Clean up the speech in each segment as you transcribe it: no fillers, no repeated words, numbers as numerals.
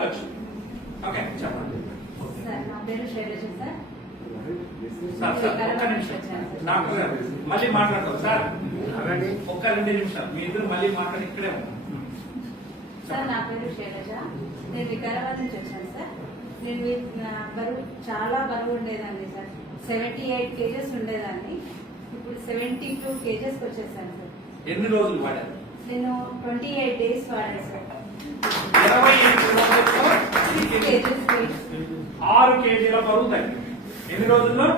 తగ్గచ్చు. Okay చెప్పండి sir. నా పేరు శైలజ సార్. సార్ ఒక్క నిమిషం డాక్టర్ గారు మళ్ళీ మాట్లాడతాం సార్. ఒక్క 2 నిమిషాలు మీ ఇద్దరు మళ్ళీ మాట్లాడి ఇక్కడే ఉంటాం సార్. నా పేరు శైలజ. నేను వికారాబాద్ నుంచి వచ్చాను సార్. నేను బరువు చాలా బరువు ఉండేదాన్ని సార్. 78 kgs ఉండేదాన్ని. ఇప్పుడు 72 kgs వచ్చేసాను సార్. ఎన్ని రోజులు వాడారు? నేను 28 days వాడాను సార్. 27 6 kgల బరువు తగ్గింది. ఎన్ని రోజుల్లో?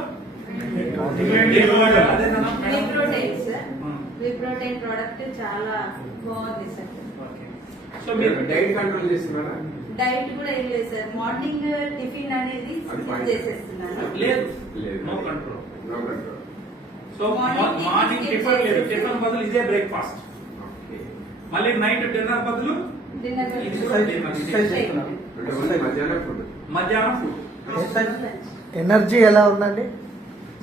విప్రోటైన్ సార్. విప్రోటైన్ ప్రోడక్ట్ చాలా బాగుంది సార్. సో మీరు డైట్ కంట్రోల్ చేస్తున్నారా? డైట్ కూడా ఏం లేదు సార్. మార్నింగ్ టిఫిన్ అనేది చేసేస్తున్నాను. లేదు no control. So morning tiffin లేదు. టిఫిన్ బదులు ఇదే బ్రేక్ఫాస్ట్. మళ్ళీ నైట్ డిన్నర్ బదులు మధ్యాహ్నం ఫుడ్. ఎనర్జీ ఎలా ఉందండి?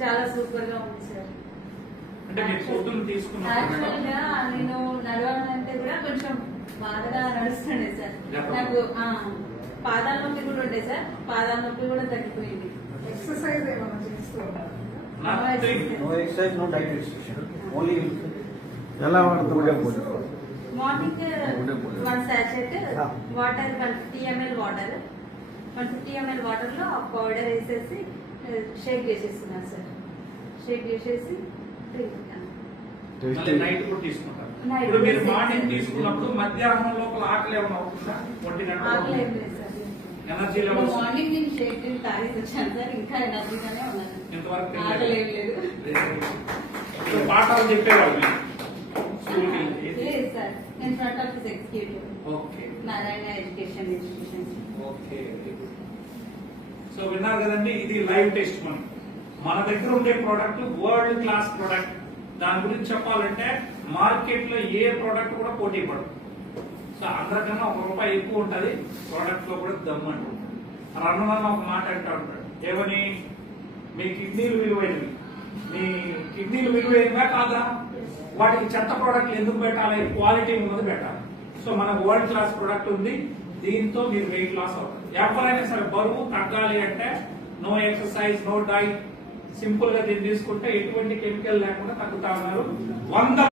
చాలా సూపర్ గా ఉంది సార్. అంటే మీరు పొద్దున్న తీసుకున్న యాక్చువల్ గా నేను నడవాలంటే కూడా కొంచెం బాధగా నడుస్తుండే సార్. నాకు పాదాల నొప్పి కూడా ఉండే సార్. పాదాల నొప్పి కూడా తగ్గిపోయింది. ఎక్సర్సైజ్ ఏమైనా చేస్తూ no exercise, no diet restriction, only ఎలా వాడుతున్నారు? Morning 1 sachet water, 150 ml water, 150 ml water లో పౌడర్ వేసేసి షేక్ చేసేస్తున్నాను సార్. షేక్ చేసేసి నైట్ కూడా తీసుకుంటారు. ఇప్పుడు మీరు మార్నింగ్ తీసుకున్నప్పుడు మధ్యాహ్నం లోపల ఆకలి ఏమైనా అవుతుందా? 1 గంటల ఎనర్జీ లెవెల్స్ మార్నింగ్ నేను షేక్ తాగేసి వచ్చాను సార్. ఇంకా ఎనర్జీగానే ఉన్నాను. ఇంతవరకు ఆకలి ఏం లేదు. పాఠాలు చెప్పేవాళ్ళు లేదు సార్. నేను front office executive. Okay Narayana education institution. Okay. So విన్నారు కదండి, ఇది లైవ్ టెస్ట్. మన దగ్గర ఉండే ప్రోడక్ట్ వరల్డ్ క్లాస్ ప్రోడక్ట్. దాని గురించి చెప్పాలంటే మార్కెట్ లో ఏ ప్రోడక్ట్ కూడా పోటీ పడదు. సో అందరికన్నా ₹1 ఎక్కువ ఉంటది. ప్రోడక్ట్ లో కూడా దమ్ము అంటారు. రన్నమన్న ఒక మాట అంటూ ఉంటాడు, ఏమని? మీ కిడ్నీలు విలువైనవి. మీ కిడ్నీలు విలువైనవా కాదా? వాటికి చెత్త ప్రోడక్ట్లు ఎందుకు పెట్టాలి? క్వాలిటీ ఉన్నది పెట్టాలి. సో మన వరల్డ్ క్లాస్ ప్రోడక్ట్ ఉంది. దీంతో మీరు వెయిట్ లాస్ అవుతారు. ఎవరైనా సరే బరువు తగ్గాలి అంటే no exercise, no diet, simple గా దీన్ని తీసుకుంటే ఎటువంటి కెమికల్ లేకుండా తగ్గుతా ఉన్నారు. 100